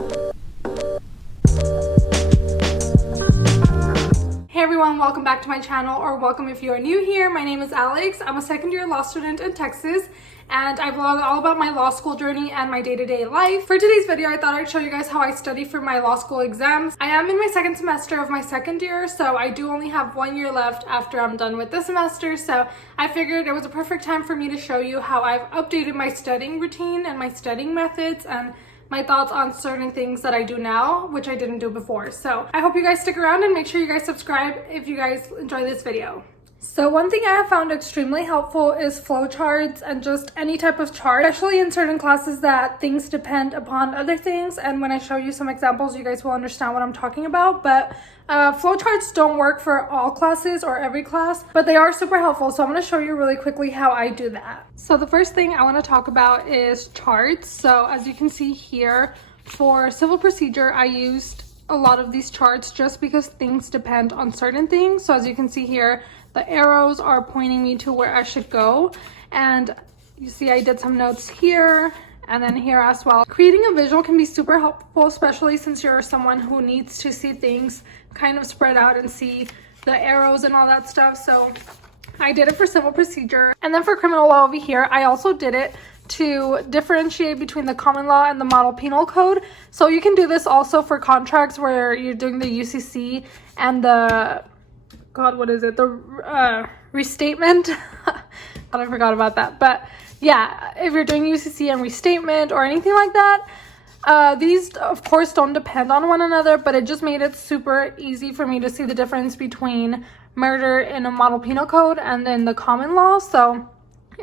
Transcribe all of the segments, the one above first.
Hey everyone, welcome back to my channel, or welcome if you are new here. My name is Alex. I'm a second-year law student in Texas, and I vlog all about my law school journey and my day-to-day life. For today's video, I thought I'd show you guys how I study for my law school exams. I am in my second semester of my second year, so I do only have 1 year left after I'm done with this semester, so I figured it was a perfect time for me to show you how I've updated my studying routine and my studying methods and my thoughts on certain things that I do now, which I didn't do before. So I hope you guys stick around and make sure you guys subscribe if you guys enjoy this video. So one thing I have found extremely helpful is flowcharts and just any type of chart, especially in certain classes that things depend upon other things. And when I show you some examples, you guys will understand what I'm talking about. But flowcharts don't work for all classes or every class, but they are super helpful. So I'm going to show you really quickly how I do that. So the first thing I want to talk about is charts. So as you can see here, for civil procedure, I used a lot of these charts just because things depend on certain things. So as you can see here, the arrows are pointing me to where I should go. And you see I did some notes here and then here as well. Creating a visual can be super helpful, especially since you're someone who needs to see things kind of spread out and see the arrows and all that stuff. So I did it for civil procedure. And then for criminal law over here, I also did it to differentiate between the common law and the model penal code. So you can do this also for contracts where you're doing the UCC and the restatement. I forgot about that. But yeah, if you're doing UCC and restatement or anything like that, these of course don't depend on one another, but it just made it super easy for me to see the difference between murder in a model penal code and then the common law. So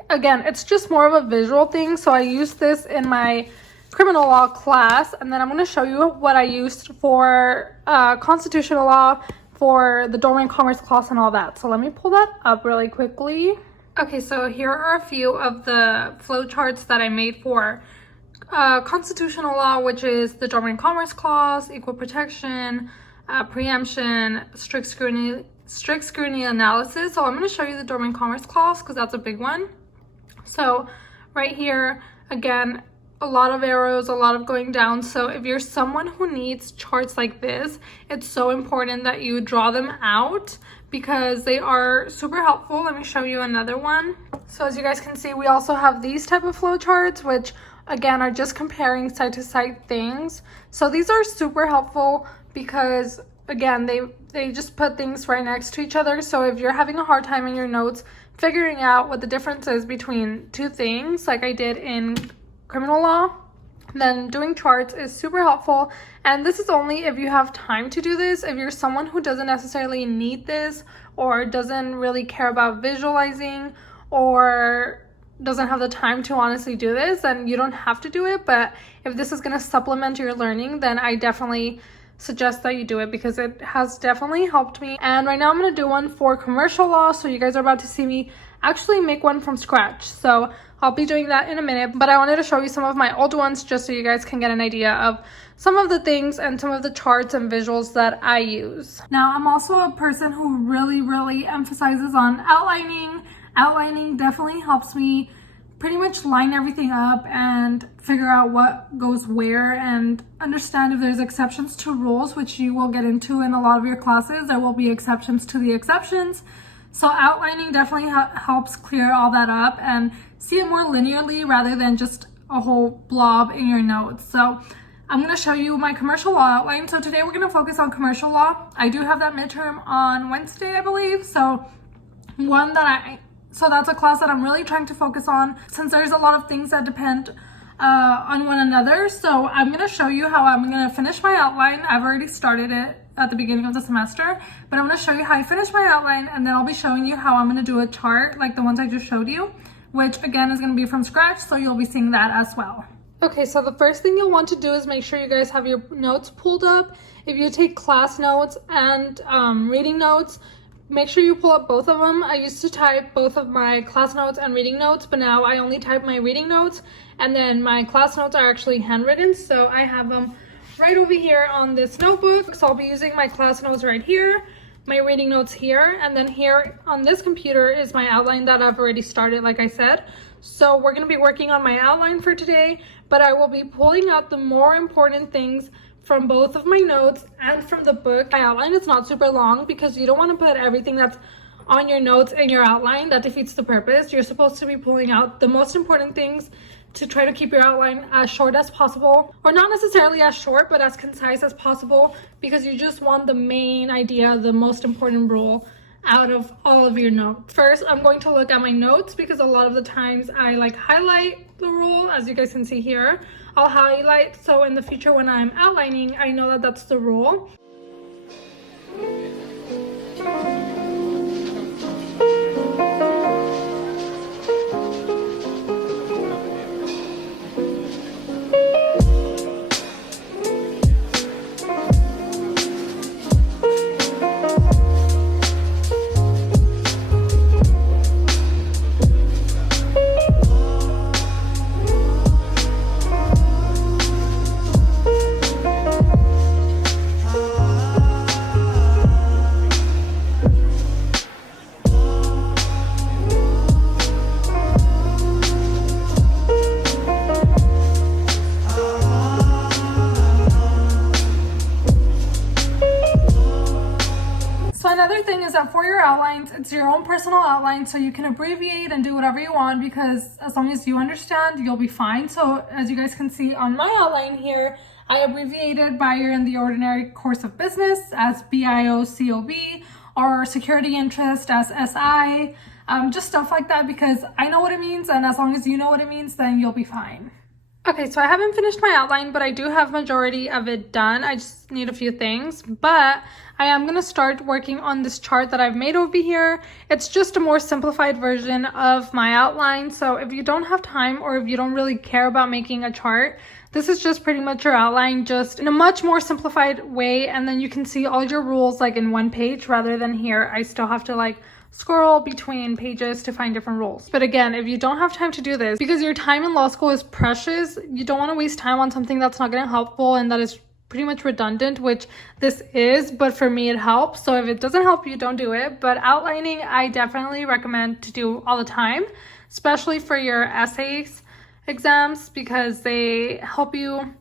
again, it's just more of a visual thing. So I used this in my criminal law class, and then I'm going to show you what I used for constitutional law, for the dormant commerce clause and all that. So let me pull that up really quickly. Okay, so here are a few of the flowcharts that I made for constitutional law, which is the dormant commerce clause, equal protection, preemption, strict scrutiny analysis. So I'm going to show you the dormant commerce clause because that's a big one. So right here, again, a lot of arrows, a lot of going down. So if you're someone who needs charts like this, it's so important that you draw them out because they are super helpful. Let me show you another one. So as you guys can see, we also have these type of flow charts, which again are just comparing side to side things. So these are super helpful because again, they just put things right next to each other. So if you're having a hard time in your notes figuring out what the difference is between two things, like I did in criminal law, then doing charts is super helpful. And this is only if you have time to do this. If you're someone who doesn't necessarily need this or doesn't really care about visualizing or doesn't have the time to honestly do this, then you don't have to do it. But if this is going to supplement your learning, then I definitely suggest that you do it because it has definitely helped me. And right now I'm going to do one for commercial law, so you guys are about to see me actually make one from scratch. So I'll be doing that in a minute, but I wanted to show you some of my old ones just so you guys can get an idea of some of the things and some of the charts and visuals that I use. Now, I'm also a person who really emphasizes on outlining. Outlining definitely helps me pretty much line everything up and figure out what goes where and understand if there's exceptions to rules, which you will get into in a lot of your classes. There will be exceptions to the exceptions. So outlining definitely helps clear all that up and see it more linearly rather than just a whole blob in your notes. So I'm going to show you my commercial law outline. So today we're going to focus on commercial law. I do have that midterm on Wednesday, I believe. So that's a class that I'm really trying to focus on since there's a lot of things that depend on one another. So I'm going to show you how I'm going to finish my outline. I've already started it at the beginning of the semester, but I'm going to show you how I finish my outline, and then I'll be showing you how I'm going to do a chart like the ones I just showed you, which again is going to be from scratch, so you'll be seeing that as well. Okay, so the first thing you'll want to do is make sure you guys have your notes pulled up. If you take class notes and reading notes, make sure you pull up both of them. I used to type both of my class notes and reading notes, but now I only type my reading notes, and then my class notes are actually handwritten, so I have them right over here on this notebook. So I'll be using my class notes right here, my reading notes here, and then here on this computer is my outline that I've already started, like I said. So we're going to be working on my outline for today, but I will be pulling out the more important things from both of my notes and from the book. My outline is not super long because you don't want to put everything that's on your notes in your outline. That defeats the purpose. You're supposed to be pulling out the most important things to try to keep your outline as short as possible, or not necessarily as short, but as concise as possible, because you just want the main idea, the most important rule out of all of your notes. First, I'm going to look at my notes because a lot of the times I highlight the rule. As you guys can see here, I'll highlight, so in the future when I'm outlining, I know that that's the rule. Another thing is that for your outlines, it's your own personal outline, so you can abbreviate and do whatever you want, because as long as you understand, you'll be fine. So as you guys can see on my outline here, I abbreviated buyer in the ordinary course of business as BIOCOB, or security interest as SI, just stuff like that, because I know what it means, and as long as you know what it means, then you'll be fine. Okay, so I haven't finished my outline, but I do have majority of it done. I just need a few things, but I am going to start working on this chart that I've made over here. It's just a more simplified version of my outline. So if you don't have time, or if you don't really care about making a chart, this is just pretty much your outline, just in a much more simplified way. And then you can see all your rules in one page, rather than here I still have to scroll between pages to find different rules. But again, if you don't have time to do this, because your time in law school is precious, you don't want to waste time on something that's not going to helpful and that is pretty much redundant, which this is, but for me it helps. So if it doesn't help you, don't do it. But outlining, I definitely recommend to do all the time, especially for your essays exams, because they help you,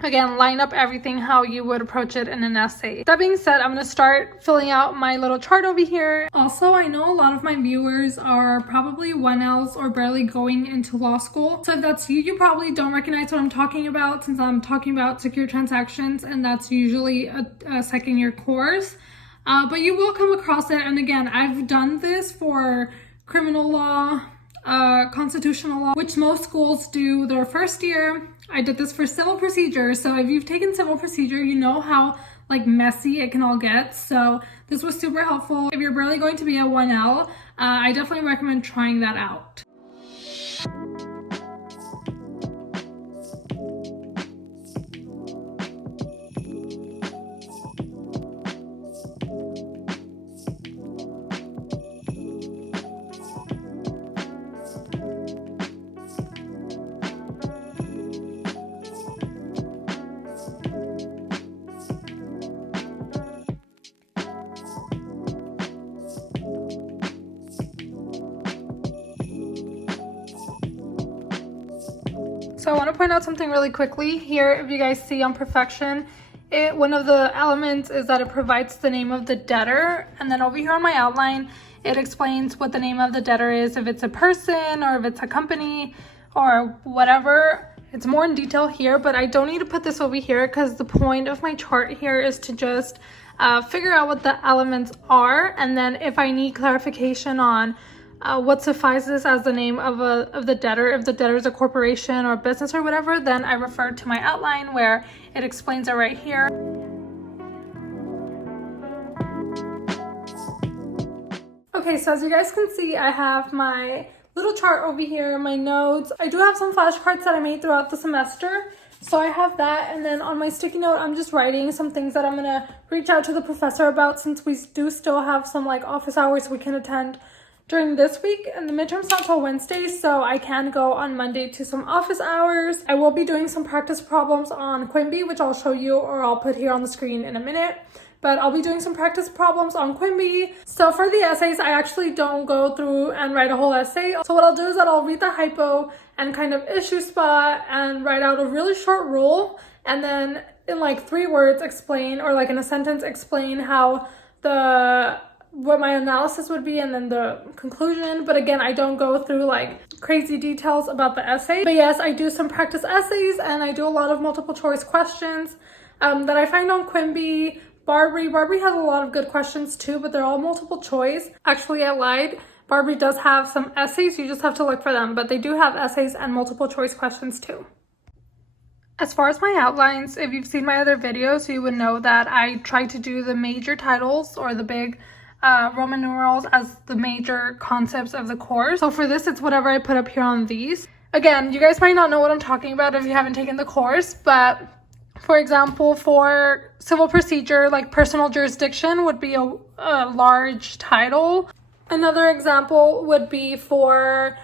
again, line up everything how you would approach it in an essay. That being said, I'm going to start filling out my little chart over here. Also, I know a lot of my viewers are probably 1Ls or barely going into law school. So if that's you, you probably don't recognize what I'm talking about, since I'm talking about secure transactions, and that's usually a second year course. But you will come across it. And again, I've done this for criminal law, constitutional law, which most schools do their first year. I did this for civil procedure. So if you've taken civil procedure, you know how messy it can all get. So this was super helpful. If you're barely going to be a 1L, I definitely recommend trying that out. So I want to point out something really quickly here. If you guys see on perfection, one of the elements is that it provides the name of the debtor. And then over here on my outline, it explains what the name of the debtor is, if it's a person or if it's a company or whatever. It's more in detail here, but I don't need to put this over here because the point of my chart here is to just figure out what the elements are. And then if I need clarification on what suffices as the name of the debtor, if the debtor is a corporation or a business or whatever, then I refer to my outline where it explains it right here. Okay, so as you guys can see, I have my little chart over here, my notes. I do have some flashcards that I made throughout the semester, so I have that. And then on my sticky note, I'm just writing some things that I'm gonna reach out to the professor about, since we do still have some office hours we can attend during this week, and the midterm's not till Wednesday, so I can go on Monday to some office hours. I will be doing some practice problems on Quimby, which I'll show you, or I'll put here on the screen in a minute. but I'll be doing some practice problems on Quimby. So for the essays, I actually don't go through and write a whole essay. So what I'll do is that I'll read the hypo and kind of issue spot and write out a really short rule, and then in like 3 words explain, or like in a sentence explain how what my analysis would be and then the conclusion. But again, I don't go through like crazy details about the essay. But yes, I do some practice essays and I do a lot of multiple choice questions that I find on Quimby. Barbary has a lot of good questions too, but they're all multiple choice. Actually, I lied. Barbary does have some essays, you just have to look for them, but they do have essays and multiple choice questions too. As far as my outlines, if you've seen my other videos, you would know that I try to do the major titles or the big Roman numerals as the major concepts of the course. So for this, it's whatever I put up here on these. Again, you guys might not know what I'm talking about if you haven't taken the course, but for example, for civil procedure, like personal jurisdiction would be a large title. Another example would be for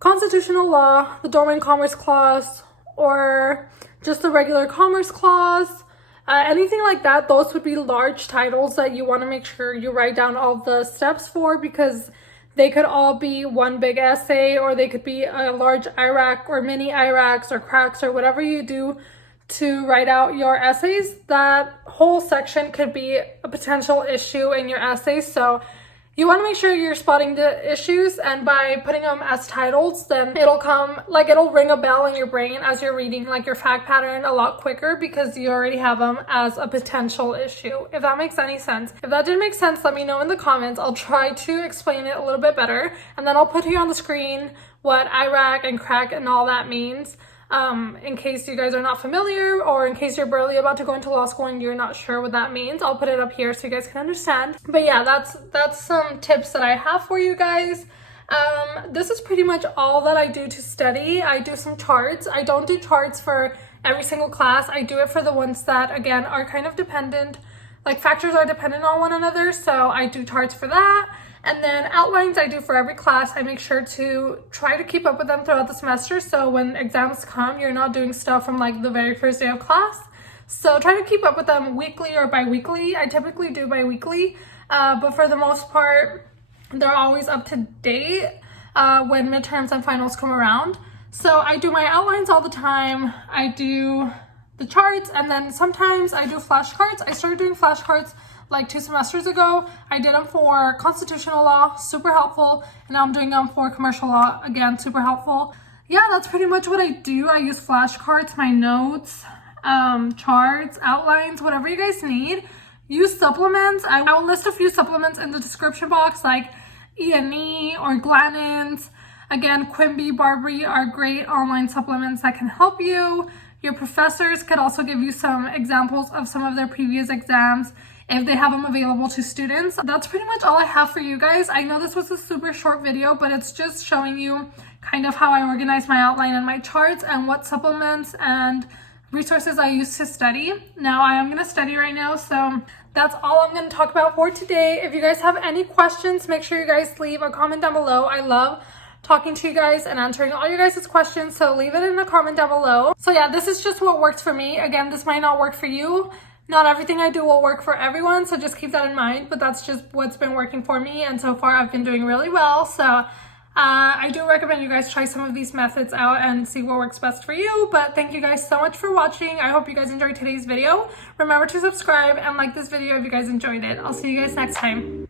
constitutional law, the Dormant Commerce Clause, or just the regular Commerce Clause. Anything like that, those would be large titles that you want to make sure you write down all the steps for, because they could all be one big essay, or they could be a large IRAC or mini IRACs or cracks or whatever you do to write out your essays. That whole section could be a potential issue in your essay. So you want to make sure you're spotting the issues, and by putting them as titles, then it'll ring a bell in your brain as you're reading like your fact pattern a lot quicker, because you already have them as a potential issue, if that makes any sense. If that didn't make sense, let me know in the comments. I'll try to explain it a little bit better, and then I'll put here on the screen what IRAC and crack and all that means. In case you guys are not familiar, or in case you're barely about to go into law school and you're not sure what that means, I'll put it up here so you guys can understand. But yeah, that's some tips that I have for you guys. This is pretty much all that I do to study. I do some charts. I don't do charts for every single class. I do it for the ones that, again, are kind of dependent, like factors are dependent on one another, so I do charts for that. And then outlines I do for every class. I make sure to try to keep up with them throughout the semester, so when exams come, you're not doing stuff from like the very first day of class. So try to keep up with them weekly or bi-weekly. I typically do bi-weekly, but for the most part, they're always up to date when midterms and finals come around. So I do my outlines all the time. I do the charts, and then sometimes I do flashcards. I started doing flashcards like 2 semesters ago. I did them for constitutional law, super helpful, and now I'm doing them for commercial law, again, super helpful. Yeah, that's pretty much what I do. I use flashcards, my notes, charts, outlines, whatever you guys need. Use supplements. I will list a few supplements in the description box, like E&E or Glanins. Again, Quimby, Barbary are great online supplements that can help you. Your professors could also give you some examples of some of their previous exams if they have them available to students. That's pretty much all I have for you guys. I know this was a super short video, but it's just showing you kind of how I organize my outline and my charts and what supplements and resources I use to study. Now I am going to study right now, so that's all I'm going to talk about for today. If you guys have any questions, make sure you guys leave a comment down below. I love talking to you guys and answering all your guys' questions, so leave it in the comment down below. So yeah, this is just what works for me. Again, this might not work for you. Not everything I do will work for everyone, so just keep that in mind, but that's just what's been working for me, and so far I've been doing really well. So I do recommend you guys try some of these methods out and see what works best for you. But thank you guys so much for watching. I hope you guys enjoyed today's video. Remember to subscribe and like this video if you guys enjoyed it. I'll see you guys next time.